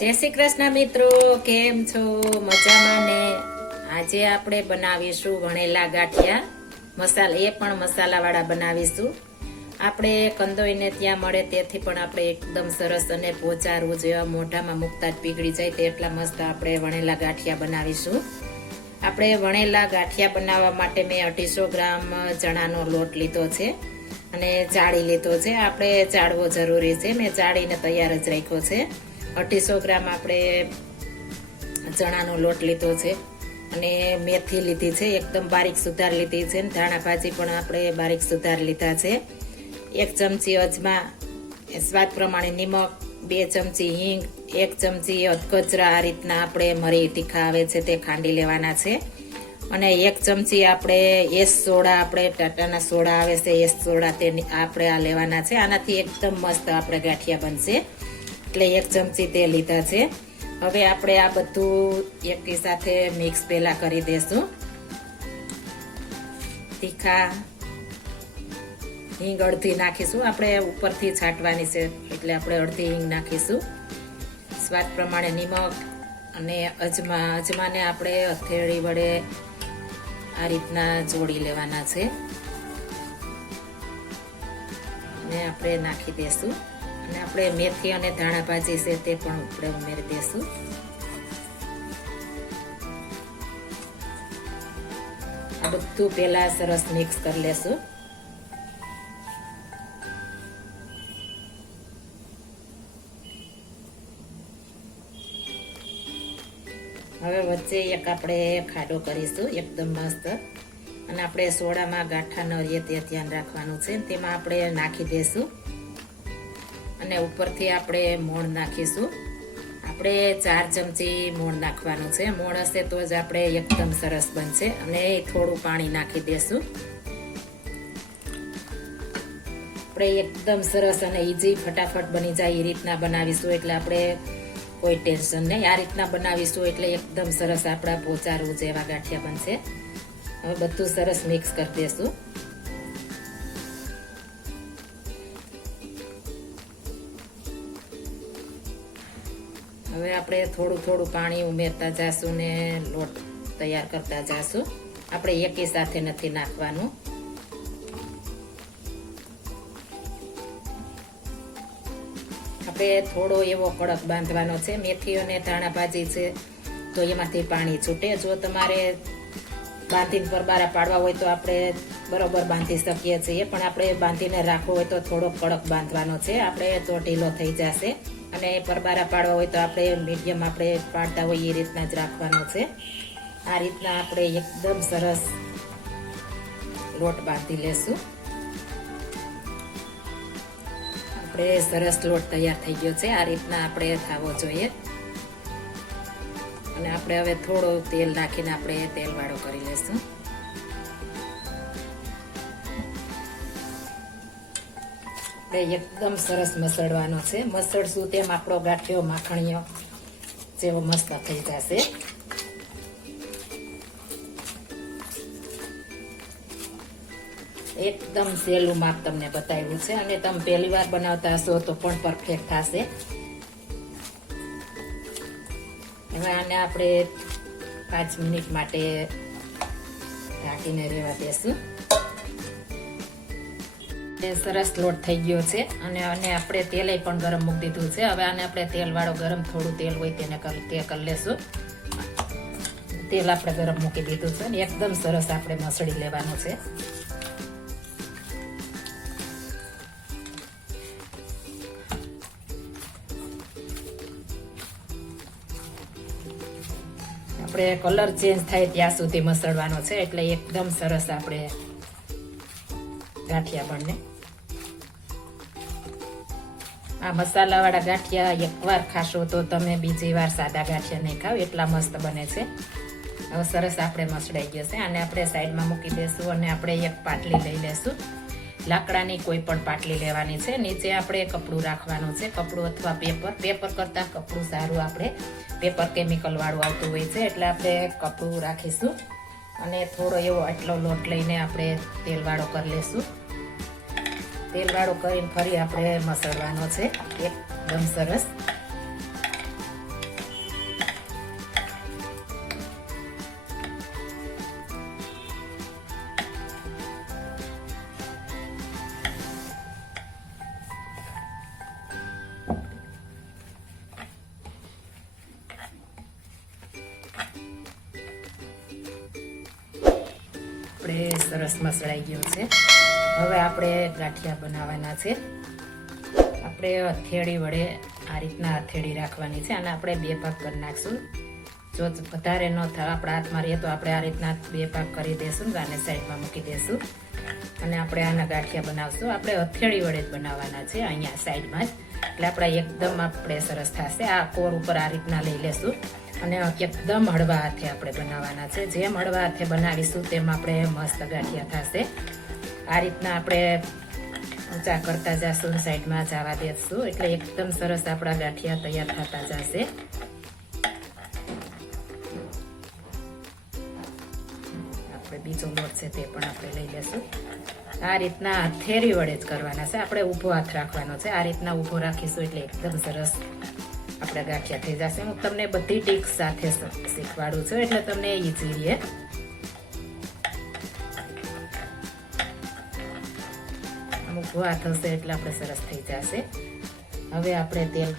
જય શ્રી કૃષ્ણ મિત્રો, કેમ છો? મજામાં ને? આજે આપણે બનાવીશું વણેલા ગાંઠિયા. મસાલા, એ પણ મસાલાવાળા બનાવીશું. આપણે કંદોઈને ત્યાં મળે તેથી પણ આપણે એકદમ સરસ અને પોચારવું જેવા મોઢામાં મૂકતા જ પીગળી જાય તે એટલા મસ્ત આપણે વણેલા ગાંઠિયા બનાવીશું. આપણે વણેલા ગાંઠિયા બનાવવા માટે મેં અઢીસો ગ્રામ ચણાનો લોટ લીધો છે અને ચાળી લીધો છે. આપણે ચાળવો જરૂરી છે. મેં ચાળીને તૈયાર જ રાખ્યો છે. અઢીસો ગ્રામ આપણે ચણાનો લોટ લીધો છે. અને મેથી લીધી છે, એકદમ બારીક સુધાર લીધી છે ને ધાણા ભાજી પણ આપણે બારીક સુધાર લીધા છે. એક ચમચી અજમા સ્વાદ પ્રમાણે નિમક, બે ચમચી હિંગ, એક ચમચી અધકચરા આ રીતના આપણે મરી તીખા આવે છે તે ખાંડી લેવાના છે. અને એક ચમચી આપણે એસ સોડા, આપણે ટાટાના સોડા આવે છે, એસ સોડા તે આપણે આ લેવાના છે. આનાથી એકદમ મસ્ત આપણે ગાંઠિયા બનશે. એટલે એક ચમચી તે લીધા છે. હવે આપણે આ બધું એકી સાથે મિક્સ પહેલાં કરી દેશું. તીખા હિંગ અડધી નાખીશું. આપણે ઉપરથી છાંટવાની છે, એટલે આપણે અડધી હિંગ નાખીશું. સ્વાદ પ્રમાણે નિમક અને અજમા, અજમાને આપણે હથેળી વડે આ રીતના જોડી લેવાના છે. અને આપણે નાખી દેશું. અને આપણે મેથી અને ધાણા ભાજી છે તે પણ આપણે ઉમેરી દેશું આ બધું પહેલા સરસ મિક્સ કરી લેશું. હવે વચ્ચે એક આપણે ખાડો કરીશું, એકદમ મસ્ત. અને આપણે સોડામાં ગાંઠા ન રહીએ તે ધ્યાન રાખવાનું છે. તેમાં આપણે નાખી દઈશું. અને ઉપરથી આપણે મોણ નાખીશું. આપણે ચાર ચમચી મોણ નાખવાનું છે. મોણ હશે તો જ આપણે એકદમ સરસ બનશે અને થોડું પાણી નાખી દેશું. આપણે એકદમ સરસ અને ઇઝી ફટાફટ બની જાય એ રીતના બનાવીશું એટલે આપણે કોઈ ટેન્શન નહીં. આ રીતના બનાવીશું એટલે એકદમ સરસ આપણા પોચારું જેવા ગાંઠિયા બનશે. હવે બધું સરસ મિક્સ કરી દેશું. આપણે થોડું થોડું પાણી ઉમેરતા જાશું ને લોટ તૈયાર કરતા જાશું. આપણે એકી સાથે નથી નાખવાનું. આપણે થોડો એવો કડક બાંધવાનો છે. મેથી અને ધાણા ભાજી છે, તો એમાંથી પાણી છૂટે. જો તમારે બાંધીને પરબારા પાડવા હોય તો આપણે બરોબર બાંધી શકીએ છીએ. પણ આપણે બાંધીને રાખવો હોય તો થોડો કડક બાંધવાનો છે. આપણે તો ઢીલો થઈ જશે. અને પરબારા પાડવા હોય તો આપણે મીડિયમ આપણે પાડતા હોય એ રીતના જ રાખવાનો છે. આ રીતના આપણે એકદમ સરસ લોટ બાંધી લેશું. આપણે સરસ લોટ તૈયાર થઈ ગયો છે. આ રીતના આપણે થવો જોઈએ. અને આપણે હવે થોડો તેલ નાખીને આપણે તેલ વાળો કરી લેશું. આપણે એકદમ સરસ મસળવાનો છે. મસળશું તેમ આપણો ગાંઠિયો, માખણીયો જેવો મસ્ત થઈ જશે. એકદમ સહેલું માપ તમને બતાવ્યું છે. અને તમે પહેલી વાર બનાવતા હશો તો પણ પરફેક્ટ થશે. હવે આને આપણે પાંચ મિનિટ માટે ઢાંકીને રહેવા દેશું. સરસ લોટ થઈ ગયો છે. અને અને આપણે તેલે પણ ગરમ મૂકી દીધું છે. હવે આને આપણે તેલવાળો ગરમ થોડું તેલ હોય તેને તે કરી લેશું. તેલ આપણે ગરમ મૂકી દીધું છે અને એકદમ સરસ આપણે મસળી લેવાનું છે. આપણે કલર ચેન્જ થાય ત્યાં સુધી મસળવાનો છે. એટલે એકદમ સરસ આપણે ગાંઠિયા બને. આ મસાલાવાળા ગાંઠિયા એકવાર ખાશો તો તમે બીજી વાર સાદા ગાંઠિયા નહીં ખાવ એટલા મસ્ત બને છે. હવે સરસ આપણે મસળાઈ ગયો છે. અને આપણે સાઈડમાં મૂકી દઈશું અને આપણે એક પાટલી લઈ લેશું. લાકડાની કોઈ પણ પાટલી લેવાની છે. નીચે આપણે કપડું રાખવાનું છે. કપડું અથવા પેપર. પેપર કરતાં કપડું સારું આપણે પેપર કેમિકલવાળું આવતું હોય છે. એટલે આપણે કપડું રાખીશું અને થોડો એવો આટલો લોટ લઈને આપણે તેલવાળો કરી લેશું. તેલ વાળો કરીને ફરી આપણે મસળવાનો છે. એકદમ સરસ. આપણે સરસ મસળાઈ ગયો છે. હવે આપણે ગાંઠિયા બનાવવાના છે. આપણે હથેળી વડે આ રીતના હથેળી રાખવાની છે અને આપણે બે ભાગ કરી નાખશું. જો વધારે ન થાય, આપણા હાથમાં રહીએ તો આપણે આ રીતના બે ભાગ કરી દઈશું આને સાઈડમાં મૂકી દઈશું અને આપણે આના ગાંઠિયા બનાવશું. આપણે હથેળી વડે જ બનાવવાના છે અહીંયા સાઈડમાં જ. એટલે આપણે એકદમ આપણે સરસ થશે. આ કોર ઉપર આ રીતના લઈ લેશું. અને એકદમ હળવા હાથે આપણે બનાવવાના છે. જેમ હળવા હાથે બનાવીશું, તેમ આપણે મસ્ત ગાંઠિયા થશે. આ રીતના આપણે ઊંચા કરતા જશું સાઈડમાં જવા દેશું. એટલે એકદમ સરસ આપણા ગાંઠિયા તૈયાર થતા જશે. આપણે બીજો મોટ છે તે પણ આપણે લઈ લેશું. આ રીતના હથેરી વડે જ કરવાના છે. આપણે ઊભો હાથ રાખવાનો છે. આ રીતના ઊભો રાખીશું એટલે એકદમ સરસ આપણે ગાંઠિયા થઈ જશે. હું તમને બધી ટીક્સ સાથે શીખવાડું છું. એટલે તમને ઈઝી રહે. ઊભો થશે એટલે આપણે સરસ થઈ જશે. હવે આપણે તેલ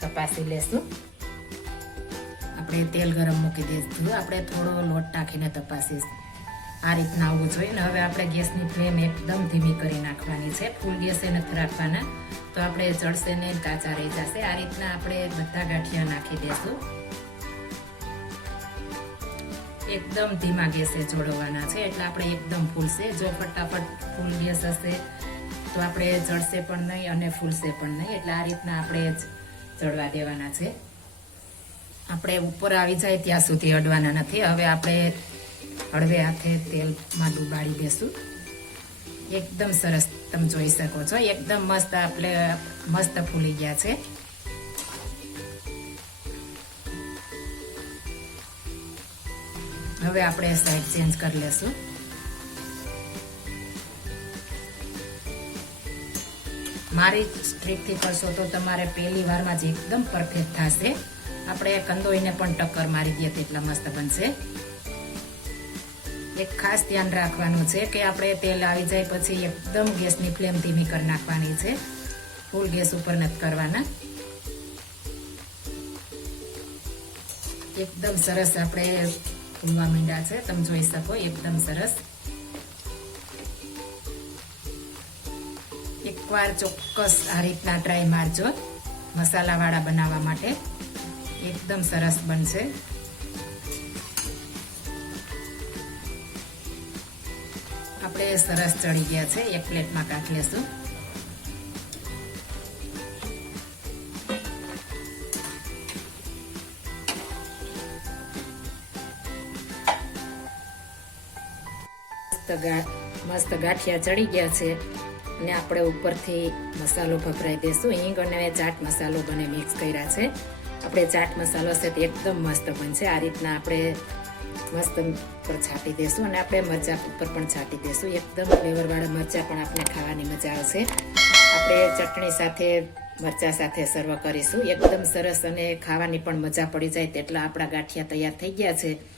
તપાસી લેશું. આપણે તેલ ગરમ મૂકી દઈશું આપણે થોડો લોટ નાખીને તપાસીશું. આ રીતના આવવું જોઈએ ને હવે આપણે ગેસની ફ્લેમ એકદમ ધીમી કરી નાખવાની છે. ફૂલ ગેસે નથી રાખવાના. તો આપણે ચડશે ને કાચા રહી જશે. આ રીતના આપણે બધા ગાંઠિયા નાખી દઈશું એકદમ ધીમા ગેસે જોડવાના છે. એટલે આપણે એકદમ ફૂલશે. જો ફટાફટ ફૂલ ગેસ હશે તો આપણે જળશે પણ નહીં અને ફૂલશે પણ નહીં. એટલે આ રીતના આપણે જ ચડવા દેવાના છે. આપણે ઉપર આવી જાય ત્યાં સુધી અડવાના નથી. હવે આપણે હળવે હાથે તેલમાં ડુબાડી દેશું. એકદમ સરસ તમે જોઈ શકો છો. એકદમ મસ્ત આપણે મસ્ત ફૂલી ગયા છે. હવે આપણે સાઈડ ચેન્જ કરી લેશું. મારી સ્ટ્રીકથી કરશો તો તમારે પહેલી વારમાં જ એકદમ પરફેક્ટ થશે. આપણે કંદોઈને પણ ટક્કર મારી દઈએ તેટલા મસ્ત બનશે. એક ખાસ ધ્યાન રાખવાનું છે કે આપણે તેલ આવી જાય પછી એકદમ ગેસની ફ્લેમ ધીમી કરી નાખવાની છે. ફૂલ ગેસ ઉપર નથી કરવાના. એકદમ સરસ આપણે ફૂલવા મીંડા છે. તમે જોઈ શકો, એકદમ સરસ. એકવાર ચોક્કસ આ રીતના ટ્રાય મારજો, મસાલાવાળા બનાવવા માટે. એકદમ સરસ બનશે. આપણે સરસ ચડી ગયા છે, એક પ્લેટમાં કાઢ લેશું. મસ્ત મસ્ત ગાંઠિયા ચડી ગયા છે. અને આપણે ઉપરથી મસાલો ભભરાઈ દઈશું હિંગ અને ચાટ મસાલો બને મિક્સ કર્યા છે. આપણે ચાટ મસાલો છે તે એકદમ મસ્ત બનશે. આ રીતના આપણે મસ્ત ઉપર છાંટી દઈશું અને આપણે મરચાં ઉપર પણ છાંટી દઈશું એકદમ ફ્લેવરવાળા મરચાં પણ આપણે ખાવાની મજા આવશે. આપણે ચટણી સાથે મરચાં સાથે સર્વ કરીશું. એકદમ સરસ અને ખાવાની પણ મજા પડી જાય તેટલા આપણા ગાંઠિયા તૈયાર થઈ ગયા છે.